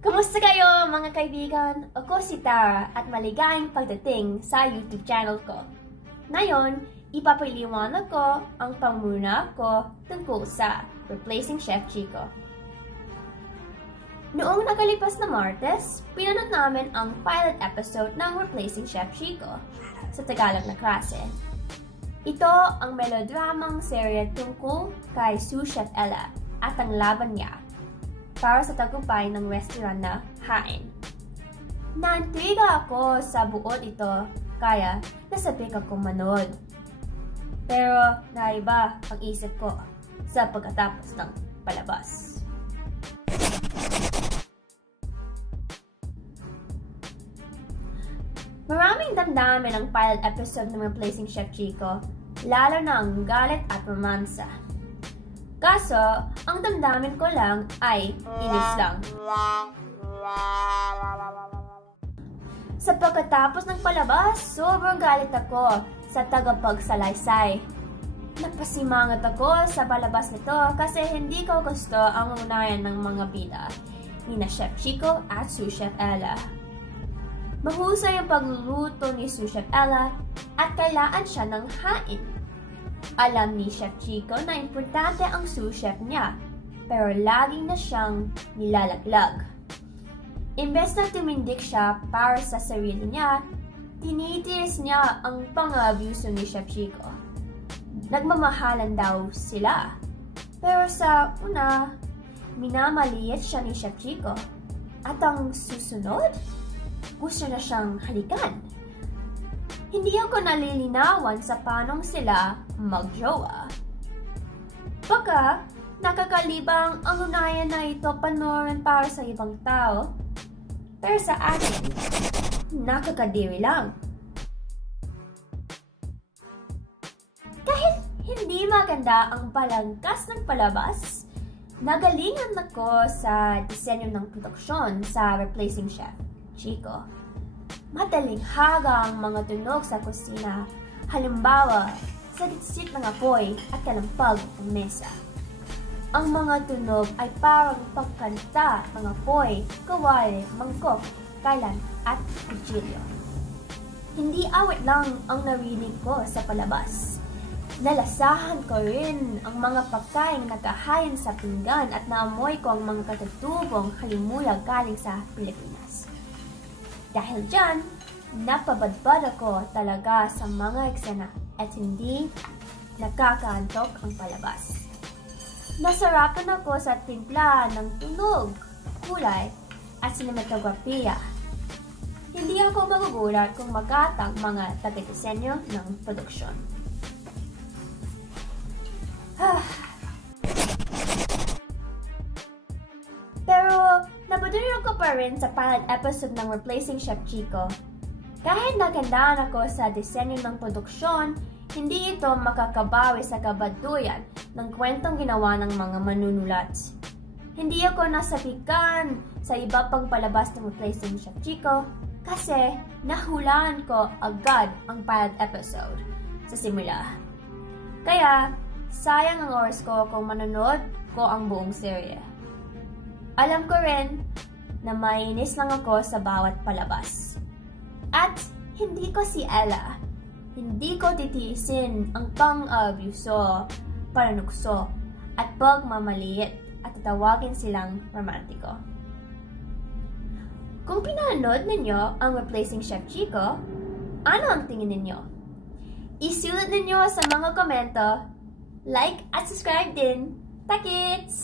Kumusta kayo mga kaibigan? Ako si Tara at maligayang pagdating sa YouTube channel ko. Ngayon, ipapaliwanag ko ang pamumuna ko tungkol sa Replacing Chef Chico. Noong nakalipas na Martes, pinanood namin ang pilot episode ng Replacing Chef Chico sa Tagalog na klase. Ito ang melodramang serye tungkol kay Sous Chef Ella at ang laban niya para sa tagumpay ng restaurant na Hain. Naintriga ako sa buod ito, kaya nasabik akong manood. Pero naiba ang isip ko sa pagkatapos ng palabas. Maraming damdamin ang pilot episode ng Replacing Chef Chico, lalo na ang galit at romansa. Kaso, ang damdamin ko lang ay inis lang. Sa pagkatapos ng palabas, sobrang galit ako sa tagapagsalaysay. Napasimangot ako sa palabas nito kasi hindi ko gusto ang unayan ng mga bida ni Chef Chico at Sous Chef Ella. Mahusay ang pagluluto ni Sous Chef Ella at kailangan siya ng hain. Alam ni Chef Chico na importante ang sous chef niya, pero laging na siyang nilalaglag. Imbes na tumindik siya para sa sarili niya, tinitiis niya ang pang-abuso ni Chef Chico. Nagmamahalan daw sila, pero sa una, minamaliit siya ni Chef Chico. At ang susunod, gusto na siyang halikan. Hindi ako nalilinawan sa panong sila magjowa. Baka nakakalibang ang unayan na ito panoorin para sa ibang tao, pero sa akin, nakakadiri lang. Kahit hindi maganda ang palangkas ng palabas, nagalingan ako sa disenyo ng produksyon sa Replacing Chef Chico. Madaling haga ang mga tunog sa kusina, halimbawa sa ditsit ng apoy at kalampag ng mesa. Ang mga tunog ay parang pagkanta ng apoy, kawali, mangkok, kailan at kutsilyo. Hindi awit lang ang narinig ko sa palabas. Nalasahan ko rin ang mga pagkain nakahain sa pinggan at naamoy ko ang mga katatubong halimuyag galing sa Pilipinas. Dahil dyan, napabadbad ako talaga sa mga eksena at hindi nakakaantok ang palabas. Nasarapan ako sa timpla ng tunog, kulay, at sinematografiya. Hindi ako magugulat kung magatang mga taga-disenyo ng produksyon. Pero, napadulog ko pa rin sa pilot episode ng Replacing Chef Chico. Kahit nagandaan ako sa disenyo ng produksyon, hindi ito makakabawi sa kabaduyan ng kwentong ginawa ng mga manunulat. Hindi ako nasabikan sa iba pang palabas ng Replacing Chef Chico kasi nahulaan ko agad ang pilot episode sa simula. Kaya, sayang ang oras ko kung manonood ko ang buong serye. Alam ko rin na mainis lang ako sa bawat palabas. At hindi ko si Ella. Hindi ko titiisin ang pang-abuso, pananukso, at pagmamaliit at tatawagin silang romantiko. Kung pinanood ninyo ang Replacing Chef Chico, ano ang tingin ninyo? Isulat ninyo sa mga komento, like at subscribe din. Takits!